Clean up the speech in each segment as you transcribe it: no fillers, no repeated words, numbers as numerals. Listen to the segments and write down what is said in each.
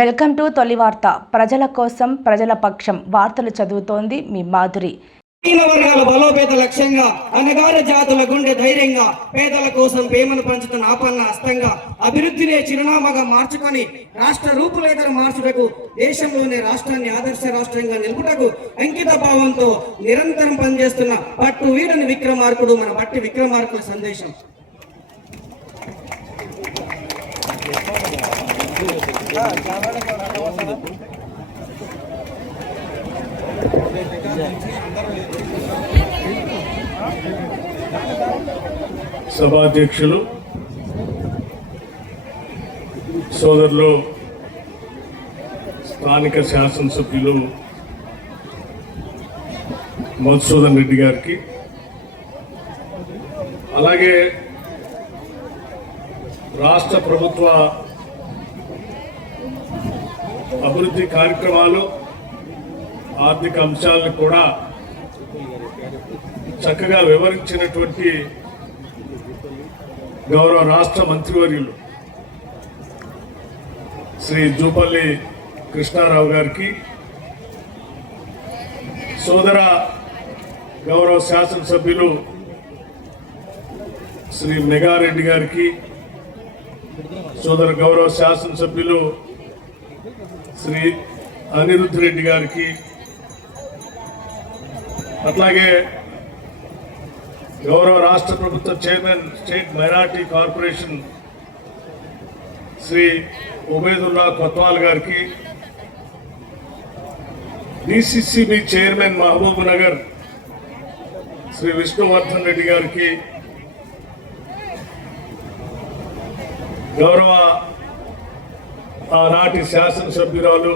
Welcome to తొలి వార్త. ప్రజల కోసం ప్రజల పక్షం వార్తలు చదువుతోంది మీ మాధురి. వర్గాల బలోపేత లక్ష్యంగా అనగాన జాతుల గుండె ధైర్యంగా పేదల కోసం ప్రేమను పంచుతున్న ఆపన్న హస్తంగా అభివృద్ధినే చిరునామాగా మార్చుకొని రాష్ట్ర రూపురేఖ మార్చుటకు దేశంలోనే రాష్ట్రాన్ని ఆదర్శ రాష్ట్రంగా నిలుపుటకు అంకిత భావంతో నిరంతరం పనిచేస్తున్న పట్టు వీరని విక్రమార్కుడు మన బట్టి విక్రమార్కుల సందేశం. సభాధ్యక్షులు సోదరులు స్థానిక శాసనసభ్యులు మధుసూదన్ రెడ్డి గారికి, అలాగే రాష్ట్ర ప్రభుత్వ అభివృద్ధి కార్యక్రమాలు ఆర్థిక అంశాలను కూడా చక్కగా వివరించినటువంటి గౌరవ రాష్ట్ర మంత్రివర్యులు శ్రీ జూపల్లి కృష్ణారావు గారికి, సోదర గౌరవ శాసనసభ్యులు శ్రీ మెగారెడ్డి గారికి, సోదర గౌరవ శాసనసభ్యులు శ్రీ అనిరుద్ధ్ రెడ్డి గారికి, అట్లాగే గౌరవ రాష్ట్ర ప్రభుత్వ chairman state minority corporation Shri Ubedulla Kotwal గారికి, DCCB chairman Mahabubnagar Shri Vishnuvardhan Reddy గారికి, గౌరవ ఆనాటి శాసనసభ్యురాలు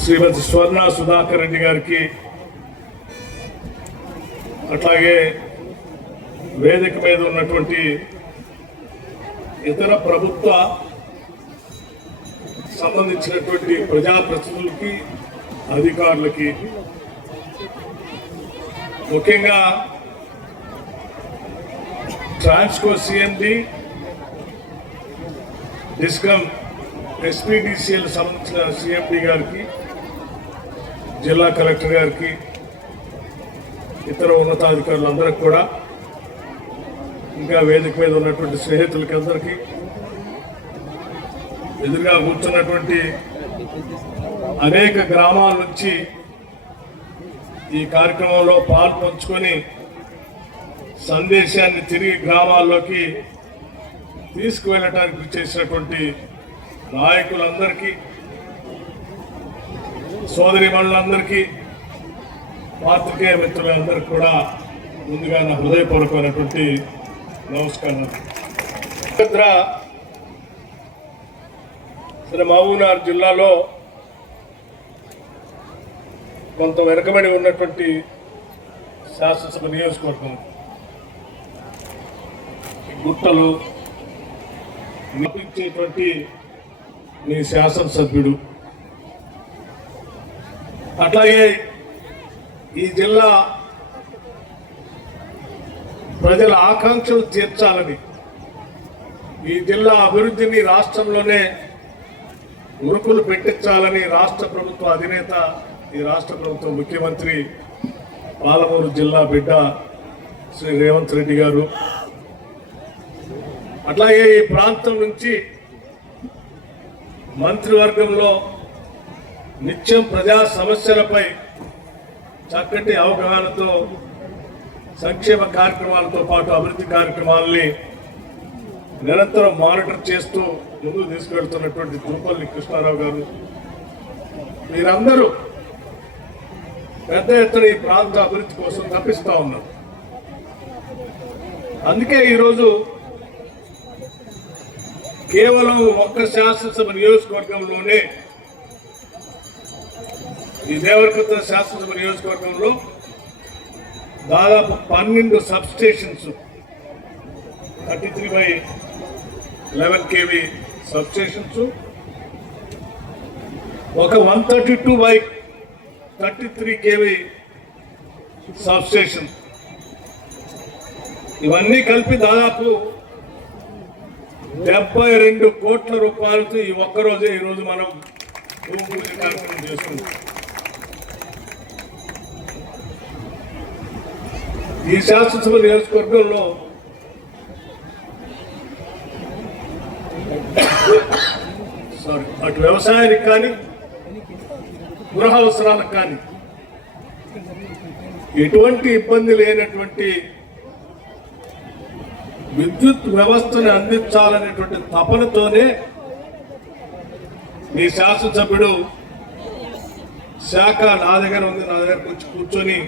శ్రీమతి స్వర్ణ సుధాకర్ రెడ్డి గారికి, అట్లాగే వేదిక మీద ఉన్నటువంటి ఇతర ప్రభుత్వ సంబంధించినటువంటి ప్రజాప్రతినిధులకి, అధికారులకి, ముఖ్యంగా ట్రాన్స్కో సిఎండి, డిస్కమ్ ఎస్పీడీసీఎల్ సంబంధించిన సిఎండి గారికి, జిల్లా కలెక్టర్ గారికి, ఇతర ఉన్నతాధికారులందరికీ కూడా, ఇంకా వేదిక మీద ఉన్నటువంటి స్నేహితులకి అందరికీ, ఎదురుగా కూర్చున్నటువంటి అనేక గ్రామాల నుంచి ఈ కార్యక్రమంలో పాల్పంచుకొని సందేశాన్ని తిరిగి గ్రామాల్లోకి తీసుకువెళ్ళటానికి చేసినటువంటి నాయకులందరికీ, సోదరీమణులందరికీ, పాత్రికేయ మిత్రులందరికీ కూడా ముందుగా నా హృదయపూర్వకమైనటువంటి నమస్కారం. శ్రీ మహబూబ్నగర్ జిల్లాలో కొంత వెనుకబడి ఉన్నటువంటి శాసనసభ నియోజకవర్గం, గుట్టలు నిపించేటువంటి మీ శాసనసభ్యుడు, అట్లాగే ఈ జిల్లా ప్రజల ఆకాంక్షలు తీర్చాలని, ఈ జిల్లా అభివృద్ధిని రాష్ట్రంలోనే ఉరుకులు పెట్టించాలని రాష్ట్ర ప్రభుత్వ అధినేత, ఈ రాష్ట్ర ప్రభుత్వ ముఖ్యమంత్రి, పాలమూరు జిల్లా బిడ్డ శ్రీ రేవంత్ రెడ్డి గారు, అట్లాగే ఈ ప్రాంతం నుంచి మంత్రివర్గంలో నిత్యం ప్రజా సమస్యలపై చక్కటి అవగాహనతో సంక్షేమ కార్యక్రమాలతో పాటు అభివృద్ధి కార్యక్రమాలని నిరంతరం మానిటర్ చేస్తూ ముందుకు తీసుకెళ్తున్నటువంటి జూపల్లి కృష్ణారావు గారు, మీరందరూ పెద్ద ఎత్తున ఈ ప్రాంత అభివృద్ధి కోసం తప్పిస్తూ ఉన్నారు. అందుకే ఈరోజు కేవలం ఒక్క శాసనసభ నియోజకవర్గంలోనే, ఈ దేవరకద్ర శాసనసభ నియోజకవర్గంలో దాదాపు 12 sub stations, 33/11 kV sub stations, ఒక 132/33 kV సబ్ స్టేషన్, ఇవన్నీ కలిపి దాదాపు 72 కోట్ల రూపాయలతో ఈ ఒక్కరోజే ఈరోజు మనం భూమి పూజ కార్యక్రమం చేసుకుంటాం. ఈ శాసనసభ నియోజకవర్గంలో అటు వ్యవసాయానికి కానీ గృహ అవసరాలకు కానీ ఎటువంటి ఇబ్బంది లేనటువంటి విద్యుత్ వ్యవస్థను అందించాలనేటువంటి తపనతోనే మీ శాసనసభ్యుడు శాఖ నా దగ్గర ఉంది, నా దగ్గర కూర్చొని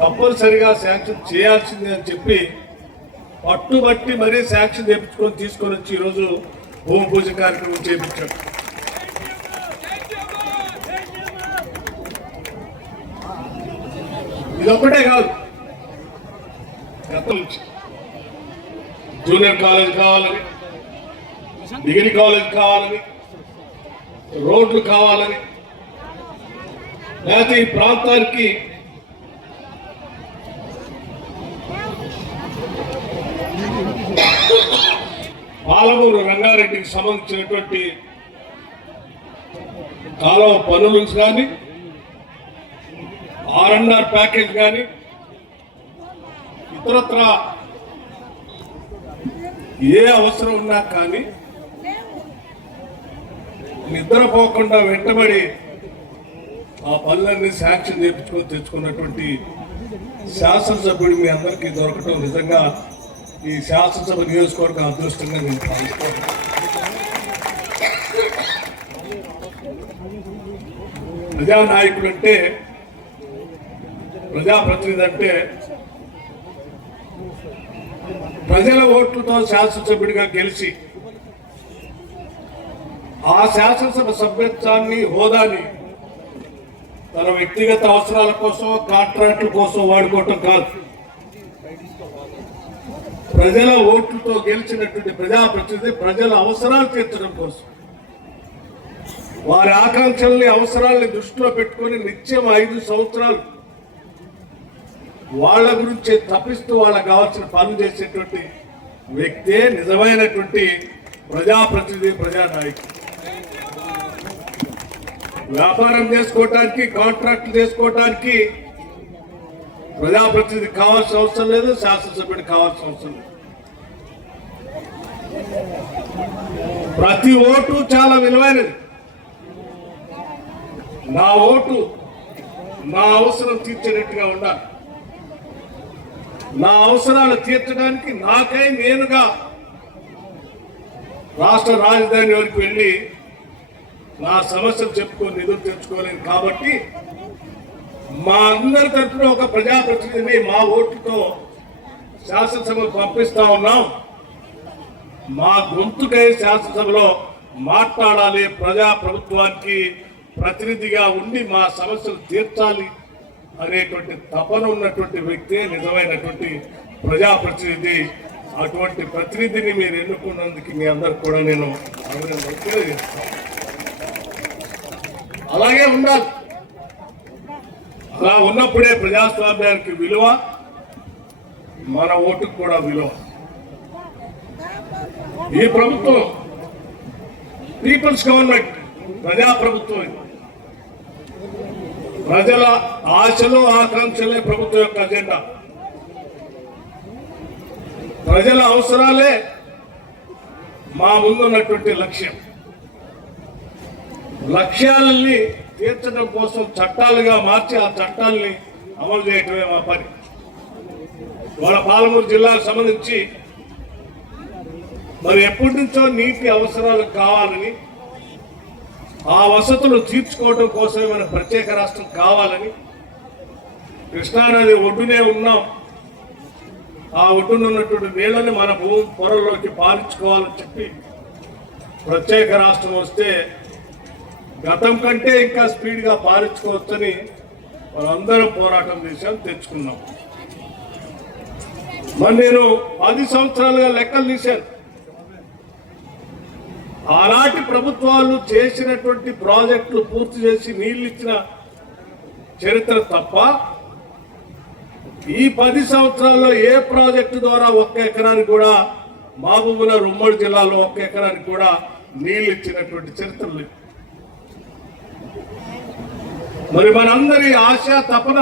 తప్పనిసరిగా శాంక్షన్ చేయాల్సిందే అని చెప్పి పట్టుబట్టి మరీ శాంక్షన్ చేయించుకొని తీసుకొని వచ్చి ఈరోజు భూమి పూజ కార్యక్రమం చేయించాడు. ఇదొక్కటే కాదు, గతం నుంచి జూనియర్ కాలేజ్ కావాలని, డిగ్రీ కాలేజ్ కావాలని, రోడ్లు కావాలని, లేకపోతే ఈ ప్రాంతానికి పాలమూరు రంగారెడ్డికి సంబంధించినటువంటి కాలువ పనులు కానీ, R&R ప్యాకేజ్ కానీ, ఇతరత్ర ఏ అవసరం ఉన్నా కానీ నిద్రపోకుండా వెంటబడి ఆ పనులన్నీ శాంక్షన్ చేయించుకొని తెచ్చుకున్నటువంటి శాసనసభ్యుడు మీ అందరికీ దొరకటం నిజంగా ఈ శాసనసభ నియోజకవర్గ అదృష్టంగా నేను భావిస్తున్నాను. ప్రజానాయకుడు అంటే, ప్రజాప్రతినిధి అంటే ప్రజల ఓట్లతో శాసనసభ్యుడిగా గెలిచి ఆ శాసనసభ సభ్యత్వాన్ని, హోదాని తన వ్యక్తిగత అవసరాల కోసం, కాంట్రాక్టుల కోసం వాడుకోవటం కాదు. ప్రజల ఓట్లతో గెలిచినటువంటి ప్రజాప్రతినిధి ప్రజల అవసరాలు తీర్చడం కోసం, వారి ఆకాంక్షల్ని, అవసరాలని దృష్టిలో పెట్టుకొని నిత్యం 5 సంవత్సరాలు వాళ్ళ గురించి తప్పిస్తూ వాళ్ళకి కావాల్సిన పనులు చేసేటువంటి వ్యక్తే నిజమైనటువంటి ప్రజాప్రతినిధి, ప్రజానాయకుడు. వ్యాపారం చేసుకోవటానికి, కాంట్రాక్టులు చేసుకోవటానికి ప్రజాప్రతినిధి కావాల్సిన అవసరం లేదు, శాసనసభ్యుడు కావాల్సిన అవసరం లేదు. ప్రతి ఓటు చాలా విలువైనది. నా ఓటు నా అవసరం తీర్చేటట్టుగా ఉండాలి. నా అవసరాలు తీర్చడానికి నాకై నేనుగా రాష్ట్ర రాజధాని వరకు వెళ్ళి నా సమస్యలు చెప్పుకొని నిధులు తెచ్చుకోలేను. కాబట్టి మా అందరి తరఫున ఒక ప్రజాప్రతినిధిని మా ఓటుతో శాసనసభకు పంపిస్తా ఉన్నాం. మా గొంతుకై శాసనసభలో మాట్లాడాలి, ప్రభుత్వానికి ప్రతినిధిగా ఉండి మా సమస్యలు తీర్చాలి అనేటువంటి తపన ఉన్నటువంటి వ్యక్తే నిజమైనటువంటి ప్రజాప్రతినిధి. అటువంటి ప్రతినిధిని మీరు ఎన్నుకున్నందుకు మీ అందరికి కూడా నేను అభినందనలు తెలియజేస్తాను. అలాగే ఉండాలి. అలా ఉన్నప్పుడే ప్రజాస్వామ్యానికి విలువ, మన ఓటుకు కూడా విలువ. ఈ ప్రభుత్వం పీపుల్స్ గవర్నమెంట్, ప్రజాప్రభుత్వం. ప్రజల ఆశలు, ఆకాంక్షలే ప్రభుత్వం యొక్క అజెండా. ప్రజల అవసరాలే మా ముందున్నటువంటి లక్ష్యం. లక్ష్యాలని తీర్చడం కోసం చట్టాలుగా మార్చి ఆ చట్టాలని అమలు చేయటమే మా పని. వాళ్ళ పాలమూరు జిల్లాకు సంబంధించి మరి ఎప్పటి నుంచో నీటి అవసరాలు కావాలని, ఆ వసతులు తీర్చుకోవడం కోసమే మన ప్రత్యేక రాష్ట్రం కావాలని, కృష్ణానది ఒడ్డునే ఉన్నాం, ఆ ఒడ్డున ఉన్నటువంటి నీళ్ళని మన భూమి పొరల్లోకి పాలించుకోవాలని చెప్పి ప్రత్యేక రాష్ట్రం వస్తే గతం కంటే ఇంకా స్పీడ్గా పాలించుకోవచ్చని మనందరం పోరాటం చేశాం, తెచ్చుకున్నాం. మరి నేను 10 సంవత్సరాలుగా లెక్కలు తీశాను. ఆనాటి ప్రభుత్వాలు చేసినటువంటి ప్రాజెక్టులు పూర్తి చేసి నీళ్లు ఇచ్చిన చరిత్ర తప్ప ఈ 10 సంవత్సరాల్లో ఏ ప్రాజెక్టు ద్వారా 1 ఎకరానికి కూడా మహబూబ్నగర్ ఉమ్మడి జిల్లాలో 1 ఎకరానికి కూడా నీళ్లు ఇచ్చినటువంటి చరిత్ర లేదు. మరి మనందరి ఆశ తపన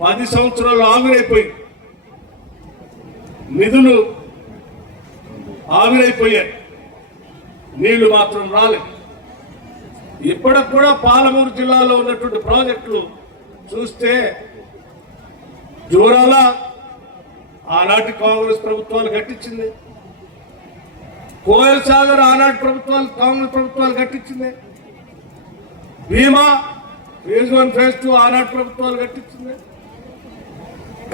10 సంవత్సరాలు ఆవిరైపోయింది, నిధులు ఆవిరైపోయాయి, నీళ్లు మాత్రం రాలేదు. ఇప్పటికి కూడా పాలమూరు జిల్లాలో ఉన్నటువంటి ప్రాజెక్టులు చూస్తే జోరాల ఆనాటి కాంగ్రెస్ ప్రభుత్వాలు కట్టించింది, కోయల్ సాగర్ ఆనాటి ప్రభుత్వాలు కాంగ్రెస్ ప్రభుత్వాలు కట్టించింది, భీమా ఫేజ్ 1 ఫేజ్ 2 ఆనాటి ప్రభుత్వాలు కట్టించింది,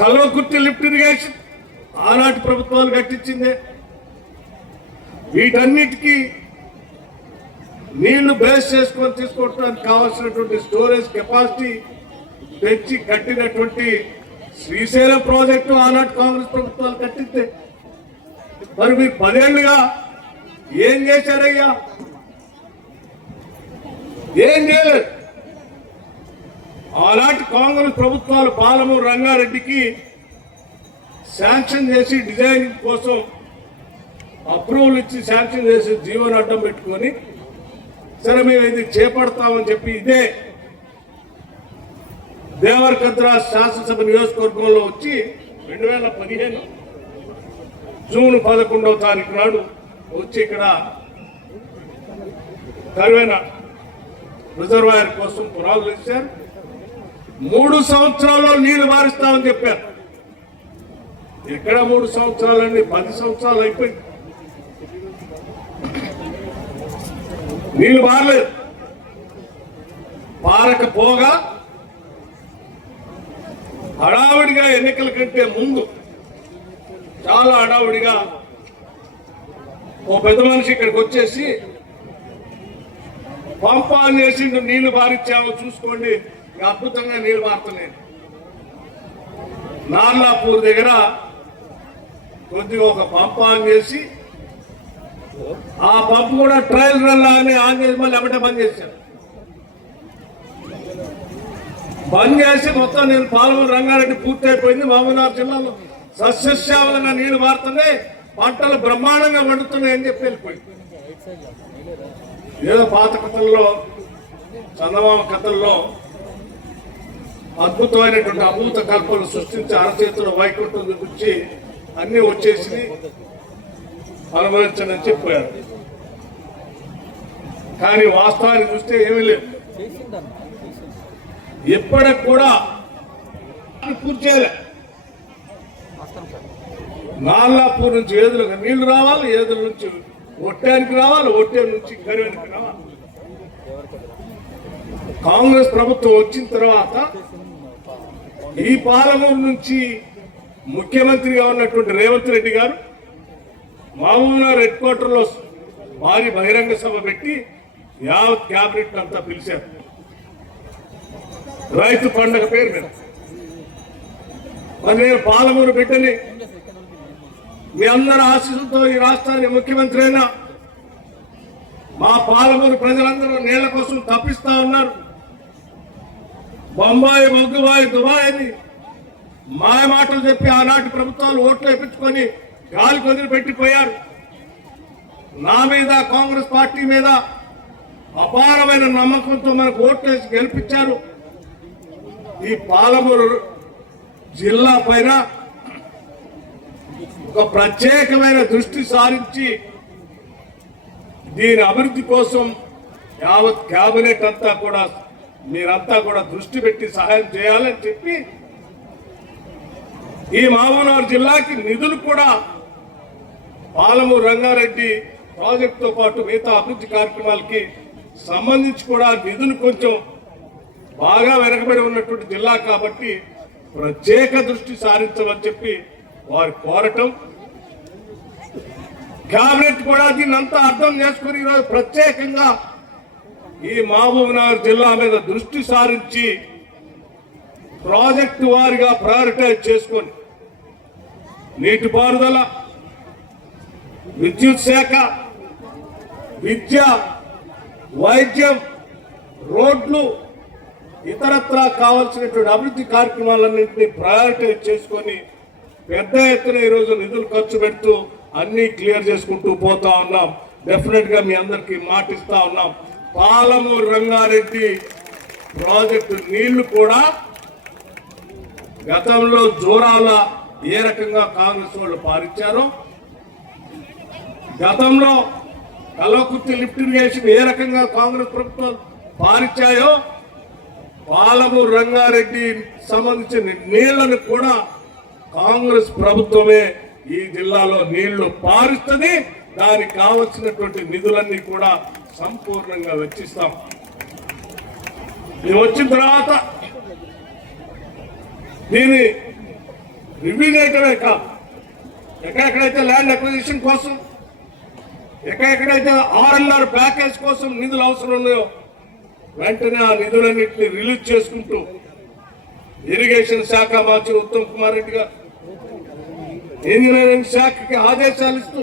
కల్వకుర్తి లిఫ్ట్ ఇరిగేషన్ ఆనాటి ప్రభుత్వాలు కట్టించింది. వీటన్నిటికీ నీళ్లు బేస్ చేసుకొని తీసుకోవడానికి కావాల్సినటువంటి స్టోరేజ్ కెపాసిటీ తెచ్చి కట్టినటువంటి శ్రీశైలం ప్రాజెక్టు ఆనాటి కాంగ్రెస్ ప్రభుత్వాలు కట్టిస్తే మరి మీరు 10 ఏళ్లుగా ఏం చేశారయ్యా? ఏం చేయలేదు. ఆనాటి కాంగ్రెస్ ప్రభుత్వాలు పాలమూరు రంగారెడ్డికి శాంక్షన్ చేసి డిజైనింగ్ కోసం అప్రూవల్ ఇచ్చి శాంక్షన్ చేసి జీవోని అడ్డం పెట్టుకొని సరే మేము ఇది చేపడతామని చెప్పి ఇదే దేవరకద్ర శాసనసభ నియోజకవర్గంలో వచ్చి 2015 జూన్ 11వ తారీఖు నాడు వచ్చి ఇక్కడ కరువైన రిజర్వాయర్ కోసం పునాదులు వేశారు. 3 సంవత్సరాల్లో నీళ్లు మారుస్తామని చెప్పారు. ఎక్కడ 3 సంవత్సరాలండి, 10 సంవత్సరాలు అయిపోయింది, నీళ్లు మారలేదు. పారకపోగా హడావుడిగా ఎన్నికల కంటే ముందు చాలా హడావుడిగా ఓ పెద్ద మనిషి ఇక్కడికి వచ్చేసి పంప్ ఆన్ చేసి నీళ్లు బారిచ్చామో చూసుకోండి, అద్భుతంగా నీళ్లు మారుతున్నాయి. నార్లాపూర్ దగ్గర కొద్దిగా ఒక పంప్ ఆన్ చేసి ఆ పంప్ కూడా ట్రయల్ రన్ లాగానే ఆన్ చేసి మళ్ళీ ఎమ్మటే బంద్ చేశారు. బంద్ చేసి మొత్తం నేను పాలమూరు రంగారెడ్డి పూర్తి అయిపోయింది. మహబూబ్నగర్ జిల్లాలో సస్యశ్యామలంగా నీళ్లు మారుతున్నాయి, పంటలు బ్రహ్మాండంగా పండుతున్నాయి అని చెప్పి వెళ్ళిపోయింది. ఏదో పాత కథల్లో చందమామ కథల్లో అద్భుతమైనటువంటి అభూత కల్పనలు సృష్టించి అరచేతుల వైకుంఠం గురించి అన్ని వచ్చేసి అనుభవించని చెప్పారు. కానీ వాస్తవాన్ని చూస్తే ఏమీ లేదు. ఎప్పటికి కూడా పూర్తి చేయలే. నార్లాపూర్ నుంచి ఏదులకు నీళ్లు రావాలి, ఏదుల నుంచి ఒట్టానికి రావాలి, ఒట్టే నుంచి కరువునికి రావాలి. కాంగ్రెస్ ప్రభుత్వం వచ్చిన తర్వాత ఈ పాలమూరు నుంచి ముఖ్యమంత్రిగా ఉన్నటువంటి రేవంత్ రెడ్డి గారు మహబూబ్నగర్ హెడ్ క్వార్టర్లో భారీ బహిరంగ సభ పెట్టి యావత్ క్యాబినెట్ అంతా పిలిచారు. రైతు పండుగ పేరు మీద మరి నేను పాలమూరు బిడ్డని, మీ అందరి ఆశీస్సులతో ఈ రాష్ట్రానికి ముఖ్యమంత్రి అయినా మా పాలమూరు ప్రజలందరూ నీళ్ల కోసం తప్పిస్తా ఉన్నారు. బొంబాయి, మొగ్గుబాయి, దుబాయ్ అని మాయ మాటలు చెప్పి ఆనాటి ప్రభుత్వాలు ఓట్లు వేయించుకొని గాలి వదిలిపెట్టిపోయారు. నా మీద, కాంగ్రెస్ పార్టీ మీద అపారమైన నమ్మకంతో మనకు ఓట్లు వేసి గెలిపించారు. ఈ పాలమూరు జిల్లా పైన ఒక ప్రత్యేకమైన దృష్టి సారించి దీని అభివృద్ధి కోసం యావత్ కేబినెట్ అంతా కూడా మీరంతా కూడా దృష్టి పెట్టి సహాయం చేయాలని చెప్పి ఈ మహబూబ్నగర్ జిల్లాకి నిధులు కూడా పాలమూరు రంగారెడ్డి ప్రాజెక్టుతో పాటు మిగతా అభివృద్ధి కార్యక్రమాలకి సంబంధించి కూడా నిధులు కొంచెం బాగా వెనకబడి ఉన్నటువంటి జిల్లా కాబట్టి ప్రత్యేక దృష్టి సారించమని చెప్పి వారు కోరటం, కేబినెట్ కూడా దీన్ని అంతా అర్థం చేసుకుని ఈరోజు ప్రత్యేకంగా ఈ మహబూబ్నగర్ జిల్లా మీద దృష్టి సారించి ప్రాజెక్టు వారిగా ప్రయారిటైజ్ చేసుకొని నీటిపారుదల, విద్యుత్ శాఖ, విద్య, వైద్యం, రోడ్లు, ఇతరత్రా కావాల్సినటువంటి అభివృద్ధి కార్యక్రమాలన్నింటినీ ప్రయారిటైజ్ చేసుకొని పెద్ద ఎత్తున ఈరోజు నిధులు ఖర్చు పెడుతూ అన్ని క్లియర్ చేసుకుంటూ పోతా ఉన్నాం. డెఫినెట్ గా మీ అందరికీ మాటిస్తా ఉన్నాం. పాలమూరు రంగారెడ్డి ప్రాజెక్టు నీళ్లు కూడా గతంలో జోరాల ఏ రకంగా కాంగ్రెస్ వాళ్ళు పారించారో, గతంలో కల్వకుర్తి లిఫ్ట్ ఇరిగేషన్ ఏ రకంగా కాంగ్రెస్ ప్రభుత్వం పారించాయో, పాలమూరు రంగారెడ్డి సంబంధించిన నీళ్లను కూడా కాంగ్రెస్ ప్రభుత్వమే ఈ జిల్లాలో నీళ్లు పారుస్తుంది. దానికి కావలసినటువంటి నిధులన్నీ కూడా సంపూర్ణంగా వెచ్చిస్తాం. ఇది వచ్చిన తర్వాత దీన్ని రివ్యూ చేయటమే కాదు, ఎక్కడెక్కడైతే ల్యాండ్ అక్విజిషన్ కోసం, ఎక్కడెక్కడైతే ఆర్ఎల్ఆర్ ప్యాకేజ్ కోసం నిధులు అవసరం ఉన్నాయో వెంటనే ఆ నిధులన్నింటినీ రిలీజ్ చేసుకుంటూ ఇరిగేషన్ శాఖ మంత్రి ఉత్తమ్ కుమార్ రెడ్డి గారు ఇంజనీరింగ్ శాఖకి ఆదేశాలు ఇస్తూ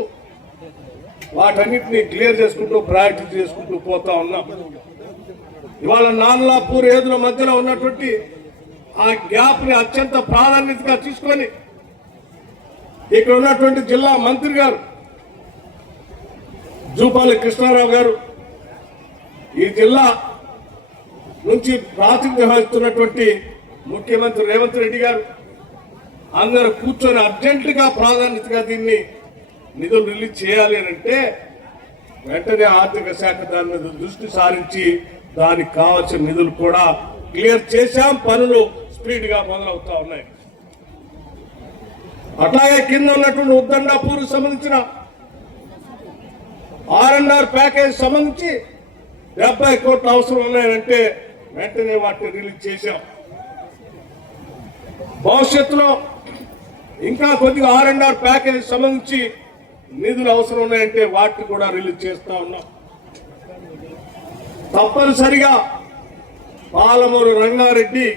వాటన్నిటిని క్లియర్ చేసుకుంటూ ప్రయారిటీ చేసుకుంటూ పోతా ఉన్నాం. ఇవాళ నాన్లాపూర్ ఏదుల మధ్యలో ఉన్నటువంటి ఆ గ్యాప్ ని అత్యంత ప్రాధాన్యతగా తీసుకొని ఇక్కడ ఉన్నటువంటి జిల్లా మంత్రి గారు జూపాలి కృష్ణారావు గారు, ఈ జిల్లా నుంచి ప్రాతినిధ్యం వహిస్తున్నటువంటి ముఖ్యమంత్రి రేవంత్ రెడ్డి గారు అందరూ కూర్చొని అర్జెంటుగా ప్రాధాన్యతగా దీన్ని నిధులు రిలీజ్ చేయాలి అని అంటే వెంటనే ఆర్థిక శాఖ దాని మీద దృష్టి సారించి దానికి కావాల్సిన నిధులు కూడా క్లియర్ చేశాం. పనులు స్పీడ్ గా మొదలవుతా ఉన్నాయి. అట్లాగే కింద ఉన్నటువంటి ఉద్దండాపూర్ సంబంధించిన ఆర్ఎన్ఆర్ ప్యాకేజ్ సంబంధించి 70 కోట్లు అవసరం ఉన్నాయంటే వెంటనే వాటిని రిలీజ్ చేశాం. భవిష్యత్తులో ఇంకా కొద్దిగా ఆర్ఎన్ఆర్ ప్యాకేజ్ సంబంధించి నిధులు అవసరం ఉన్నాయంటే వాటిని కూడా రిలీజ్ చేస్తా ఉన్నాం. తప్పనిసరిగా పాలమూరు రంగారెడ్డి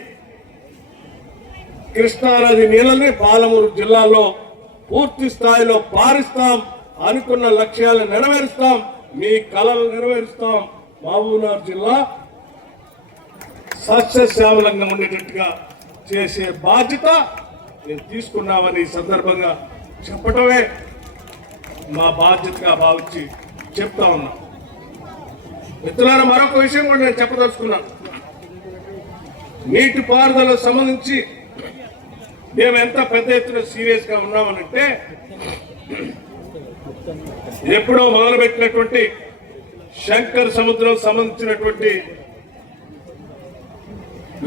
కృష్ణానది నీళ్ళని పాలమూరు జిల్లాలో పూర్తి స్థాయిలో పారిస్తాం. అనుకున్న లక్ష్యాలను నెరవేరుస్తాం. మీ కళలు నెరవేరుస్తాం. మహబూబ్నగర్ జిల్లా సస్యశ్యామలంగా ఉండేటట్టుగా చేసే బాధ్యత నేను తీసుకున్నామని ఈ సందర్భంగా చెప్పటమే మా బాధ్యతగా భావించి చెప్తా ఉన్నా. మిత్రులారా, మరొక విషయం కూడా నేను చెప్పదలుచుకున్నాను. నీటి పారుదలకు సంబంధించి మేము ఎంత పెద్ద ఎత్తున సీరియస్ గా ఉన్నామనంటే ఎప్పుడో మొదలుపెట్టినటువంటి శంకర్ సముద్రం సంబంధించినటువంటి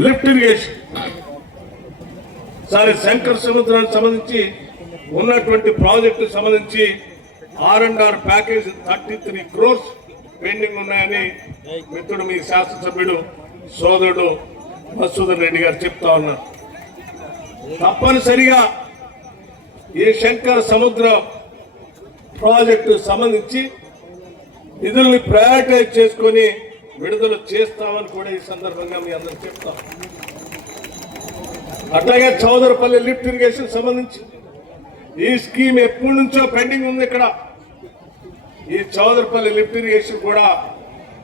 లిఫ్ట్ ఇరిగేషన్, శంకర్ సముద్రానికి సంబంధించి ఉన్నటువంటి ప్రాజెక్టు సంబంధించి ఆర్ఎన్ఆర్ ప్యాకేజ్ 33 crores పెండింగ్ ఉన్నాయని మిత్రుడు మీ శాసనసభ్యుడు సోదరుడు మధుసూదన్ రెడ్డి గారు చెప్తా ఉన్నారు. తప్పనిసరిగా ఈ శంకర్ సముద్ర ప్రాజెక్టు సంబంధించి నిధుల్ని ప్రయారిటైజ్ చేసుకొని విడుదల చేస్తామని కూడా ఈ సందర్భంగా మీ అందరూ చెప్తాం. అట్లాగే చౌదరపల్లి లిఫ్ట్ ఇరిగేషన్ సంబంధించి ఈ స్కీమ్ ఎప్పటి నుంచో పెండింగ్ ఉంది. ఇక్కడ ఈ చౌదరపల్లి లిఫ్ట్ ఇరిగేషన్ కూడా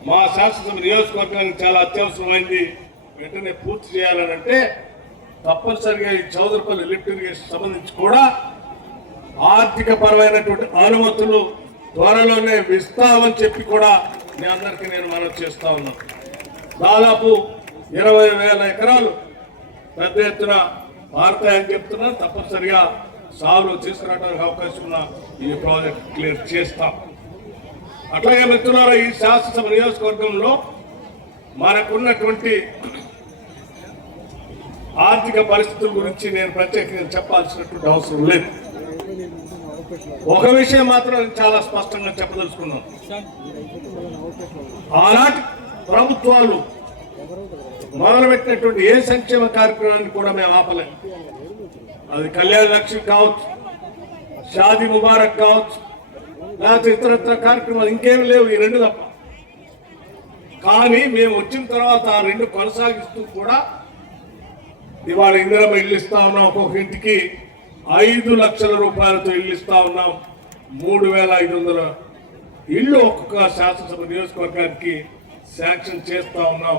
మా శాసనసభ నియోజకవర్గానికి చాలా అత్యవసరమైంది. వెంటనే పూర్తి చేయాలని అంటే తప్పనిసరిగా ఈ చౌదరపల్లి లిఫ్ట్ ఇరిగేషన్ సంబంధించి కూడా ఆర్థిక పరమైనటువంటి అనుమతులు త్వరలోనే ఇస్తామని చెప్పి కూడా మీ అందరికీ నేను మనవి చేస్తా ఉన్నాను. దాదాపు 20,000 ఎకరాలు పెద్ద ఎత్తున మారుతాయని చెప్తున్నా. తప్పనిసరిగా సాగులో తీసుకురావడానికి అవకాశం ఉన్న ఈ ప్రాజెక్ట్ క్లియర్ చేస్తాం. అట్లాగే మిత్రులారా, ఈ శాసనసభ నియోజకవర్గంలో మనకున్నటువంటి ఆర్థిక పరిస్థితుల గురించి నేను ప్రత్యేకంగా చెప్పాల్సినటువంటి అవసరం లేదు. ఒక విషయం మాత్రం నేను చాలా స్పష్టంగా చెప్పదలుచుకున్నాను. ఆనాటి ప్రభుత్వాలు మొదలుపెట్టినటువంటి ఏ సంక్షేమ కార్యక్రమాన్ని కూడా మేము ఆపలేం. అది కళ్యాణ లక్ష్మి కావచ్చు, షాదీ ముబారక్ కావచ్చు, లేకపోతే ఇతరత్ర కార్యక్రమాలు ఇంకేం లేవు, ఈ 2 తప్ప. కానీ మేము వచ్చిన తర్వాత ఆ 2 కొనసాగిస్తూ కూడా ఇవాళ ఇందిరమ్మ ఇల్లు ఇస్తా ఉన్నాం. ఒక్కొక్క ఇంటికి 5 లక్షల రూపాయలతో ఇల్లు ఇస్తా ఉన్నాం. 3,500 ఇళ్ళు ఒక్కొక్క శాసనసభ నియోజకవర్గానికి శాంక్షన్ చేస్తా ఉన్నాం.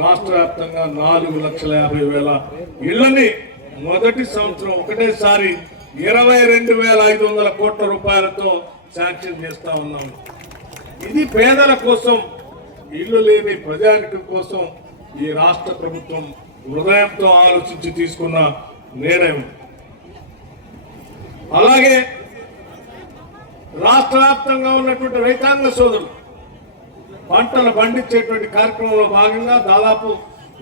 రాష్ట్ర వ్యాప్తంగా 4,50,000 ఇళ్ళని మొదటి సంవత్సరం ఒకటేసారి 22,500 కోట్ల రూపాయలతో శాంక్షన్ చేస్తా ఉన్నాము. ఇది పేదల కోసం, ఇల్లు లేని ప్రజానికం కోసం ఈ రాష్ట్ర ప్రభుత్వం హృదయంతో ఆలోచించి తీసుకున్న నిర్ణయం. అలాగే రాష్ట్ర వ్యాప్తంగా ఉన్నటువంటి రైతాంగ సోదరులు పంటలు పండించేటువంటి కార్యక్రమంలో భాగంగా దాదాపు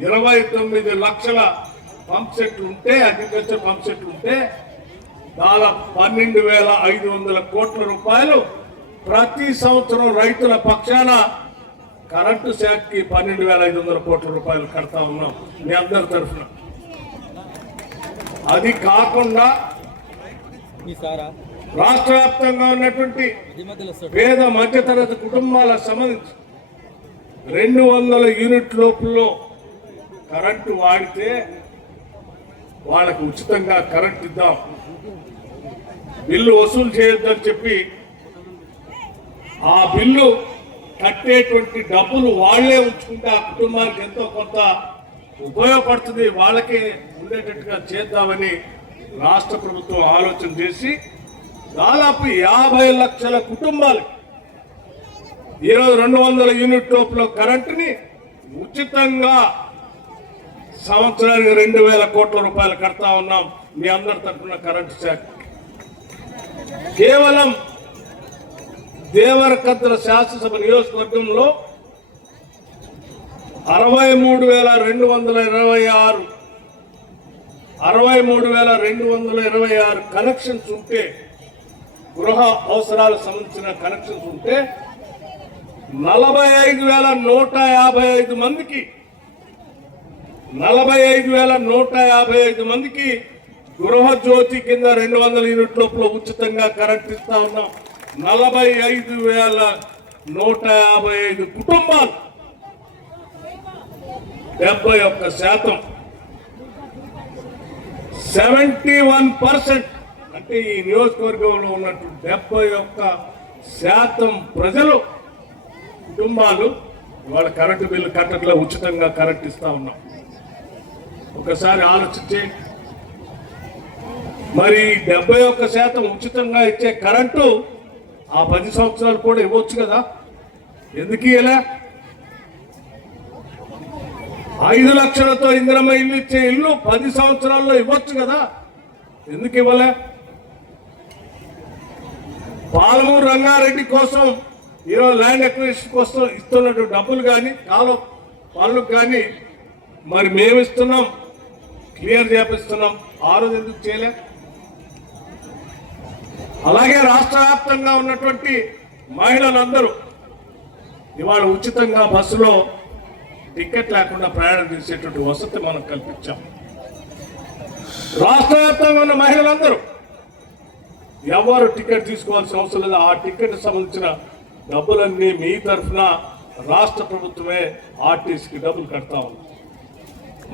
29 లక్షల పంప్ సెట్లు ఉంటే, అగ్రికల్చర్ పంప్ సెట్లు ఉంటే దాదాపు 12,500 కోట్ల రూపాయలు ప్రతి సంవత్సరం రైతుల పక్షాన కరెంటు శాఖకి 12,500 కోట్ల రూపాయలు కడతా ఉన్నాం మీ అందరి తరఫున. అది కాకుండా రాష్ట్ర వ్యాప్తంగా ఉన్నటువంటి పేద మధ్యతరగతి కుటుంబాలకు సంబంధించి 200 యూనిట్ లోపులో కరెంటు వాడితే వాళ్ళకు ఉచితంగా కరెంట్ ఇద్దాం, బిల్లు వసూలు చేయొద్దని చెప్పి ఆ బిల్లు కట్టేటువంటి డబ్బులు వాళ్లే ఉంచుకుంటే ఆ కుటుంబానికి ఎంతో కొంత ఉపయోగపడుతుంది, వాళ్ళకే ఉండేటట్టుగా చేద్దామని రాష్ట్ర ప్రభుత్వం ఆలోచన చేసి దాదాపు 50 లక్షల కుటుంబాలు ఈరోజు 200 యూనిట్ లోపల కరెంటుని ఉచితంగా సంవత్సరానికి 2,000 కోట్ల రూపాయలు కడతా ఉన్నాం మీ అందరి తరఫున కరెంటు శాఖ. కేవలం దేవరకద్ర శాసనసభ నియోజకవర్గంలో 63,226 కనెక్షన్స్ ఉంటే, గృహ అవసరాలకు సంబంధించిన కనెక్షన్స్ ఉంటే 45,155 మందికి 45,155 మందికి గృహ జ్యోతి కింద 200 యూనిట్ లోపల ఉచితంగా కరెంట్ ఇస్తా ఉన్నాం. 45,155 కుటుంబాలు 71%, 71% అంటే ఈ నియోజకవర్గంలో ఉన్నట్టు 71% ప్రజలు కుటుంబాలు వాళ్ళ కరెంటు బిల్లు కట్టట్లో ఉచితంగా కరెంట్ ఇస్తా ఉన్నాం. ఒకసారి ఆలోచించేయండి, మరి 71% ఉచితంగా ఇచ్చే కరెంటు ఆ 10 సంవత్సరాలు కూడా ఇవ్వచ్చు కదా, ఎందుకు ఇలా 5 లక్షలతో ఇందిరమ్మ ఇల్లు ఇచ్చే ఇల్లు 10 సంవత్సరాల్లో ఇవ్వచ్చు కదా, ఎందుకు ఇవ్వలే? పాలమూరు రంగారెడ్డి కోసం ఈరోజు ల్యాండ్ అక్విజిషన్ కోసం ఇస్తున్నట్టు డబ్బులు కానీ కాలువ పనులకు కానీ మరి మేము ఇస్తున్నాం, క్లియర్ చేపిస్తున్నాం, ఆ రోజు ఎందుకు చేయలే? అలాగే రాష్ట్ర వ్యాప్తంగా ఉన్నటువంటి మహిళలందరూ ఇవాళ ఉచితంగా బస్సులో టికెట్ లేకుండా ప్రయాణం చేసేటువంటి వసతి మనం కల్పించాం. రాష్ట్ర వ్యాప్తంగా ఉన్న మహిళలందరూ ఎవరు టికెట్ తీసుకోవాల్సిన అవసరం లేదు, ఆ టికెట్ సంబంధించిన డబ్బులన్నీ మీ తరఫున రాష్ట్ర ప్రభుత్వమే ఆర్టీసీకి డబ్బులు కడతా ఉంది.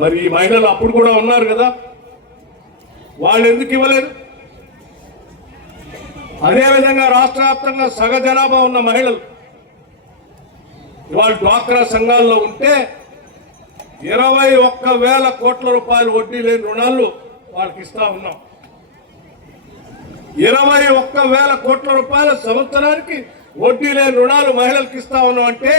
మరి ఈ మహిళలు అప్పుడు కూడా ఉన్నారు కదా, వాళ్ళు ఎందుకు ఇవ్వలేదు? అదేవిధంగా రాష్ట్ర వ్యాప్తంగా సగ జనాభా ఉన్న మహిళలు ఇవాళ డ్వాక్రా సంఘాల్లో ఉంటే 21,000 కోట్ల రూపాయలు వడ్డీ లేని రుణాలు వాళ్ళకి ఇస్తా ఉన్నాం. 21,000 కోట్ల రూపాయల సంవత్సరానికి వడ్డీ లేని రుణాలు మహిళలకు ఇస్తా ఉన్నాం అంటే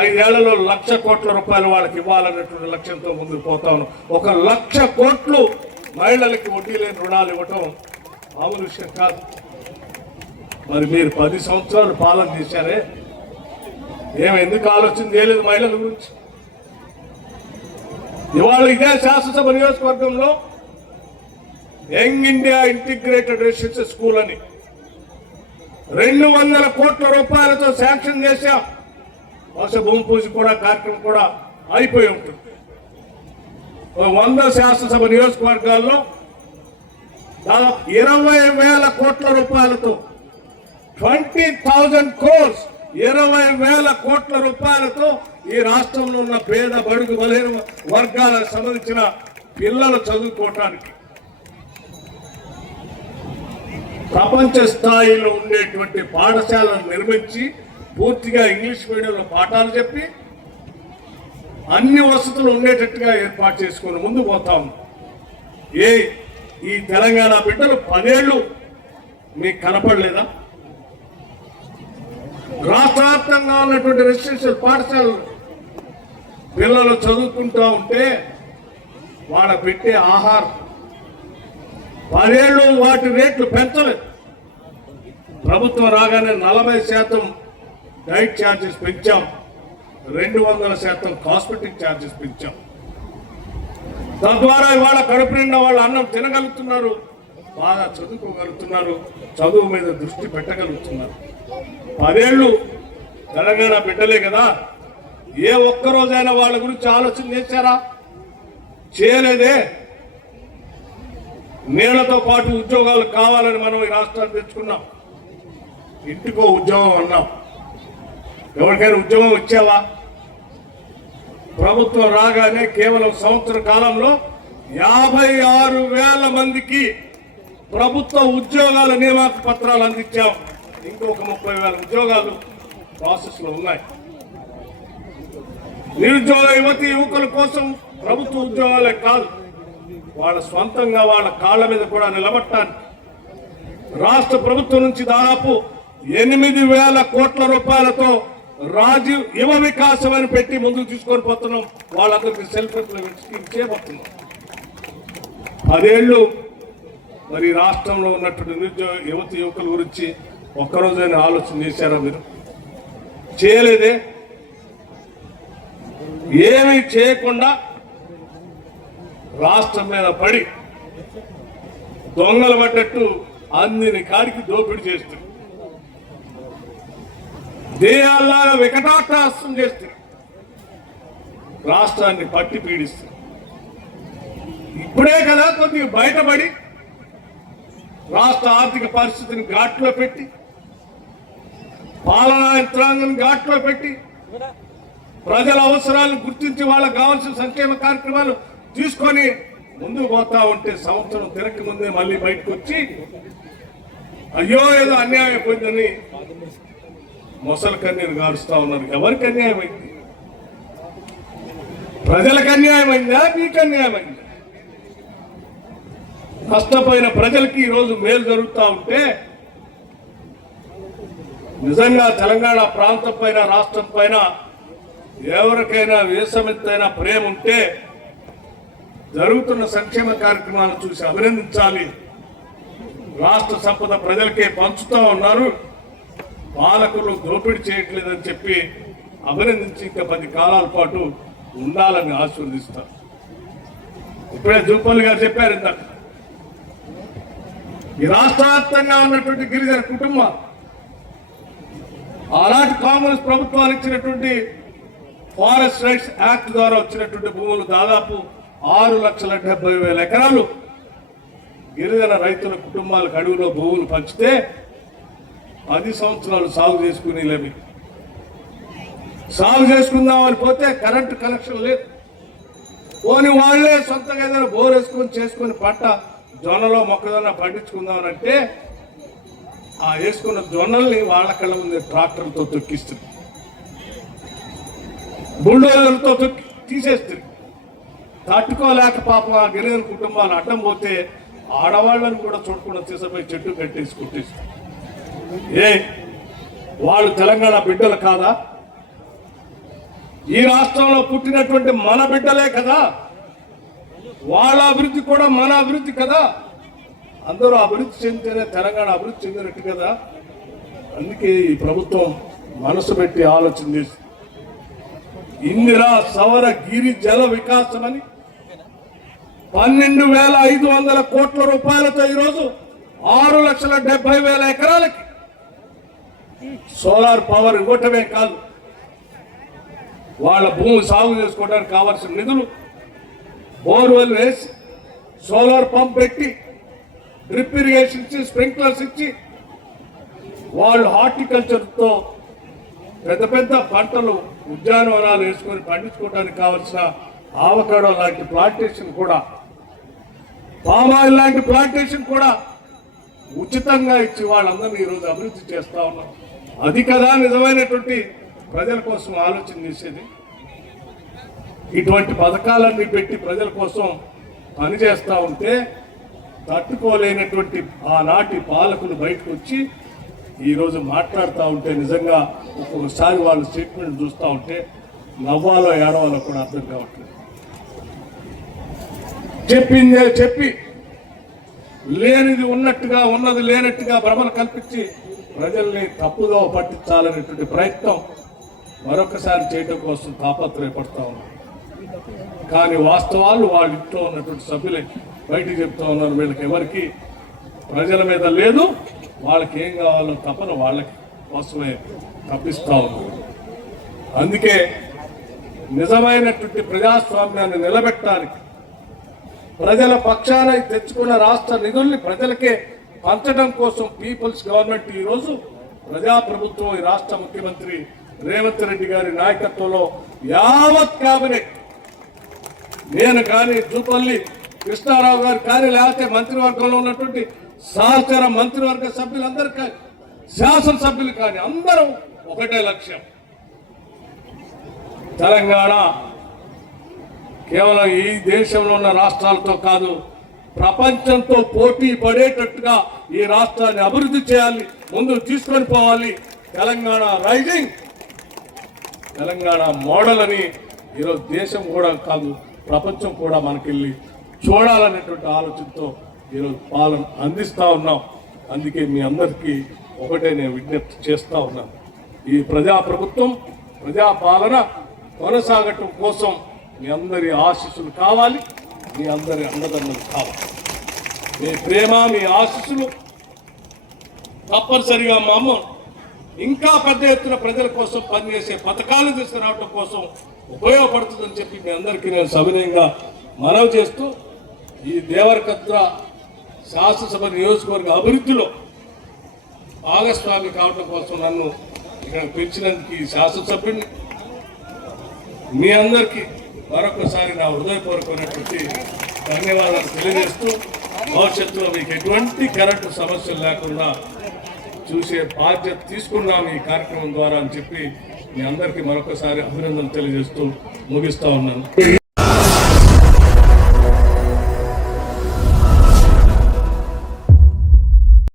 5 ఏళ్లలో 1,00,000 కోట్ల రూపాయలు వాళ్ళకి ఇవ్వాలనేటువంటి లక్ష్యంతో ముందుకు పోతా ఉన్నాం. 1,00,000 కోట్లు మహిళలకి వడ్డీ లేని రుణాలు ఇవ్వటం మామూలు విషయం కాదు. మరి మీరు 10 సంవత్సరాలు పాలన చేశారే, ఎందుకు ఆలోచన చేయలేదు మహిళల గురించి? ఇవాళ ఇదే శాసనసభ నియోజకవర్గంలో young India integrated residential school అని 200 కోట్ల రూపాయలతో శాంక్షన్ చేశాం. బహుశా భూమి పూజ కూడా కార్యక్రమం కూడా అయిపోయి ఉంటుంది. 100 శాసనసభ నియోజకవర్గాల్లో దాదాపు 20,000 కోట్ల రూపాయలతో 20,000 crores 20,000 కోట్ల రూపాయలతో ఈ రాష్ట్రంలో ఉన్న పేద బడుగు బలహీన వర్గాలకు సంబంధించిన పిల్లలు చదువుకోవటానికి ప్రపంచ స్థాయిలో ఉండేటువంటి పాఠశాలను నిర్మించి పూర్తిగా ఇంగ్లీష్ మీడియంలో పాఠాలు చెప్పి అన్ని వసతులు ఉండేటట్టుగా ఏర్పాటు చేసుకొని ముందు పోతాం. ఈ తెలంగాణ బిడ్డలు 10 ఏళ్ళు మీకు కనపడలేదా? రాష్ట్ర వ్యాప్తంగా ఉన్నటువంటి రెసిడెన్షియల్ పాఠశాలలు పిల్లలు చదువుకుంటూ ఉంటే వాళ్ళ పెట్టే ఆహారం 10 ఏళ్ళు వాటి రేట్లు పెంచలేదు. ప్రభుత్వం రాగానే 40% డైట్ ఛార్జెస్ పెంచాం, 200% కాస్మెటిక్ ఛార్జెస్ పెంచాం. తద్వారా ఇవాళ కడుపు నిండా వాళ్ళు అన్నం తినగలుగుతున్నారు, బాగా చదువుకోగలుగుతున్నారు, చదువు మీద దృష్టి పెట్టగలుగుతున్నారు. 10 ఏళ్ళు తెలంగాణ బిడ్డలే కదా, ఏ ఒక్కరోజైనా వాళ్ళ గురించి ఆలోచన చేశారా? చేయలేదే. నీళ్లతో పాటు ఉద్యోగాలు కావాలని మనం ఈ రాష్ట్రాన్ని తెచ్చుకున్నాం. ఇంటికో ఉద్యోగం అన్నాం. ఎవరికైనా ఉద్యోగం ఇచ్చావా? ప్రభుత్వం రాగానే కేవలం సంవత్సర కాలంలో 56,000 మందికి ప్రభుత్వ ఉద్యోగాల నియామక పత్రాలు అందించాం. ఇంకొక 30,000 ఉద్యోగాలు ప్రాసెస్ లో ఉన్నాయి. నిరుద్యోగ యువతి యువకుల కోసం ప్రభుత్వ ఉద్యోగాలే కాదు, వాళ్ళ స్వంతంగా వాళ్ళ కాళ్ళ మీద కూడా నిలబట్టాలి. రాష్ట్ర ప్రభుత్వం నుంచి దాదాపు 8,000 కోట్ల రూపాయలతో రాజీవ్ యువ వికాసం అని పెట్టి ముందుకు తీసుకొని పోతున్నాం. వాళ్ళందరికీ సెల్ఫ్ ఎంప్లాయ్మెంట్ స్కీమ్ చేయబోతున్నాం. 10 ఏళ్ళు మరి రాష్ట్రంలో ఉన్నటువంటి నిరుద్యోగ యువతి యువకుల గురించి ఒక్కరోజైనా ఆలోచన చేశారా మీరు? చేయలేదే. ఏమీ చేయకుండా రాష్ట్రం మీద పడి దొంగలు పడ్డట్టు అన్ని కాడికి దోపిడీ చేస్తుంది. దేయాల్లాగా వికటాటాస్తం చేస్తుంది. రాష్ట్రాన్ని పట్టి పీడిస్తుంది. ఇప్పుడే కదా కొద్దిగా బయటపడి రాష్ట్ర ఆర్థిక పరిస్థితిని ఘాట్లో పెట్టి, పాలనా యంత్రాంగం ఘాట్లో పెట్టి, ప్రజల అవసరాలను గుర్తించి వాళ్ళకు కావాల్సిన సంక్షేమ కార్యక్రమాలు తీసుకొని ముందుకు పోతా ఉంటే సంవత్సరం తిరగక ముందే మళ్ళీ బయటకు వచ్చి అయ్యో ఏదో అన్యాయం అయిపోయిందని మొసలు కన్నీరు గారుస్తా ఉన్నారు. ఎవరికి అన్యాయం అయింది? ప్రజలకు అన్యాయం అయిందా? మీకు అన్యాయం అయిందా? నష్టపోయిన ప్రజలకి ఈరోజు మేలు జరుగుతూ ఉంటే నిజంగా తెలంగాణ ప్రాంతం పైన రాష్ట్రం పైన ఎవరికైనా వేసమెత్తైన ప్రేమ ఉంటే జరుగుతున్న సంక్షేమ కార్యక్రమాలను చూసి అభినందించాలి. రాష్ట్ర సంపద ప్రజలకే పంచుతూ ఉన్నారు, పాలకులు దోపిడీ చేయట్లేదని చెప్పి అభినందించి ఇంకా 10 కాలాల పాటు ఉండాలని ఆశీర్వదిస్తారు. ఇప్పుడే జూపల్లి గారు చెప్పారు ఇందాక, ఈ రాష్ట్ర వ్యాప్తంగా ఉన్నటువంటి గిరిజన కుటుంబాలు ఆనాటి కాంగ్రెస్ ప్రభుత్వాలు ఇచ్చినటువంటి ఫారెస్ట్ రైట్స్ యాక్ట్ ద్వారా వచ్చినటువంటి భూములు దాదాపు 6,70,000 ఎకరాలు గిరిజన రైతుల కుటుంబాలకు అడవిలో భూములు పంచితే 10 సంవత్సరాలు సాగు చేసుకునేలేమి. సాగు చేసుకుందామని పోతే కరెంటు కనెక్షన్ లేదు. పోని వాళ్లే సొంతంగా ఏదైనా బోర్ వేసుకొని చేసుకుని పంట జొన్నలో మొక్కజొన్న పండించుకుందామనంటే ఆ వేసుకున్న జొన్నల్ని వాళ్ళ కళ్ళ ముందు ట్రాక్టర్లతో తొక్కిస్తుంది, బుల్డోజర్లతో తొక్కి తీసేస్తుంది. తట్టుకోలేక పాపం ఆ గిరిజన కుటుంబాలు అడ్డం పోతే ఆడవాళ్ళని కూడా చూడకుండా తీసుకుపోయి చెట్టు కట్టేసి కొట్టేస్తుంది. వాళ్ళు తెలంగాణ బిడ్డలు కాదా? ఈ రాష్ట్రంలో పుట్టినటువంటి మన బిడ్డలే కదా, వాళ్ళ అభివృద్ధి కూడా మన అభివృద్ధి కదా. అందరూ అభివృద్ధి చెందితేనే తెలంగాణ అభివృద్ధి చెందినట్టు కదా. అందుకే ఈ ప్రభుత్వం మనసు పెట్టి ఆలోచన చేసి ఇందిరా సవర గిరి జల వికాసం అని 12,500 కోట్ల రూపాయలతో ఈరోజు 6,70,000 ఎకరాలకి సోలార్ పవర్ ఇవ్వటమే కాదు, వాళ్ళ భూమి సాగు చేసుకోవడానికి కావాల్సిన నిధులు బోర్వెల్ వేసి సోలార్ పంప్ పెట్టి డ్రిప్ ఇరిగేషన్ ఇచ్చి స్ప్రింక్లర్స్ ఇచ్చి వాళ్ళు హార్టికల్చర్తో పెద్ద పెద్ద పంటలు ఉద్యానవనాలు వేసుకొని పండించుకోవడానికి కావాల్సిన ఆవకాడో లాంటి ప్లాంటేషన్ కూడా, పామాయిల్ లాంటి ప్లాంటేషన్ కూడా ఉచితంగా ఇచ్చి వాళ్ళందరినీ ఈరోజు అభివృద్ధి చేస్తా ఉన్నాం. అది కదా నిజమైనటువంటి ప్రజల కోసం ఆలోచన చేసేది. ఇటువంటి పథకాలన్నీ పెట్టి ప్రజల కోసం పనిచేస్తూ ఉంటే తట్టుకోలేనటువంటి ఆనాటి పాలకులు బయటకు వచ్చి ఈరోజు మాట్లాడుతూ ఉంటే నిజంగా ఒక్కొక్కసారి వాళ్ళ స్టేట్మెంట్ చూస్తూ ఉంటే నవ్వాలో ఏడవాలో కూడా అర్థం కావట్లేదు. చెప్పిందే చెప్పి లేనిది ఉన్నట్టుగా ఉన్నది లేనట్టుగా భ్రమను కల్పించి ప్రజల్ని తప్పుగా పట్టించాలనేటువంటి ప్రయత్నం మరొకసారి చేయడం కోసం తాపత్రయపడతా ఉన్నారు. కానీ వాస్తవాలు వాళ్ళ ఇంట్లో ఉన్నటువంటి సభ్యులే బయటికి చెప్తా ఉన్నారు. వీళ్ళకి ఎవరికి ప్రజల మీద లేదు, వాళ్ళకి ఏం కావాలో తప్పన వాళ్ళకి కోసమే తప్పిస్తా ఉన్నారు. అందుకే నిజమైనటువంటి ప్రజాస్వామ్యాన్ని నిలబెట్టడానికి ప్రజల పక్షాన తెచ్చుకున్న రాష్ట్ర నిధుల్ని ప్రజలకే పంచడం కోసం పీపుల్స్ గవర్నమెంట్ ఈరోజు ప్రజాప్రభుత్వం ఈ రాష్ట్ర ముఖ్యమంత్రి రేవంత్ రెడ్డి గారి నాయకత్వంలో యావత్ కేబినెట్, నేను కానీ జూపల్లి కృష్ణారావు గారు కానీ లేకపోతే మంత్రివర్గంలో ఉన్నటువంటి సహచర మంత్రివర్గ సభ్యులందరూ కానీ శాసనసభ్యులు కానీ అందరూ ఒకటే లక్ష్యం, తెలంగాణ కేవలం ఈ దేశంలో ఉన్న రాష్ట్రాలతో కాదు ప్రపంచంతో పోటీ పడేటట్టుగా ఈ రాష్ట్రాన్ని అభివృద్ధి చేయాలి, ముందుకు తీసుకొని పోవాలి. తెలంగాణ రైజింగ్, తెలంగాణ మోడల్ అని ఈరోజు దేశం కూడా కాదు ప్రపంచం కూడా మనకెళ్ళి చూడాలనేటువంటి ఆలోచనతో ఈరోజు పాలన అందిస్తూ ఉన్నాం. అందుకే మీ అందరికీ ఒకటే నేను విజ్ఞప్తి చేస్తూ ఉన్నాను, ఈ ప్రజాప్రభుత్వం ప్రజాపాలన కొనసాగటం కోసం మీ అందరి ఆశీస్సులు కావాలి, మీ అందరి అండదండలు కావాలి. మీ ప్రేమ మీ ఆశీస్సులు తప్పనిసరిగా మా అమ్మ ఇంకా పెద్ద ఎత్తున ప్రజల కోసం పనిచేసే పథకాలు తీసుకురావడం కోసం ఉపయోగపడుతుందని చెప్పి మీ అందరికీ నేను సవినయంగా మనవి చేస్తూ ఈ దేవరకద్ర శాసనసభ నియోజకవర్గ అభివృద్ధిలో భాగస్వామి కావడం కోసం నన్ను ఇక్కడ పిలిచినందుకు ఈ శాసనసభ్యుడిని మీ అందరికీ మరొకసారి నా హృదయపూర్వకమైనటువంటి ధన్యవాదాలు తెలియజేస్తూ భవిష్యత్తులో మీకు ఎటువంటి కరెంటు సమస్యలు లేకుండా చూసే బాధ్యత తీసుకున్నాం ఈ కార్యక్రమం ద్వారా అని చెప్పి మీ అందరికీ మరొకసారి అభినందనలు తెలియజేస్తూ ముగిస్తా ఉన్నాను.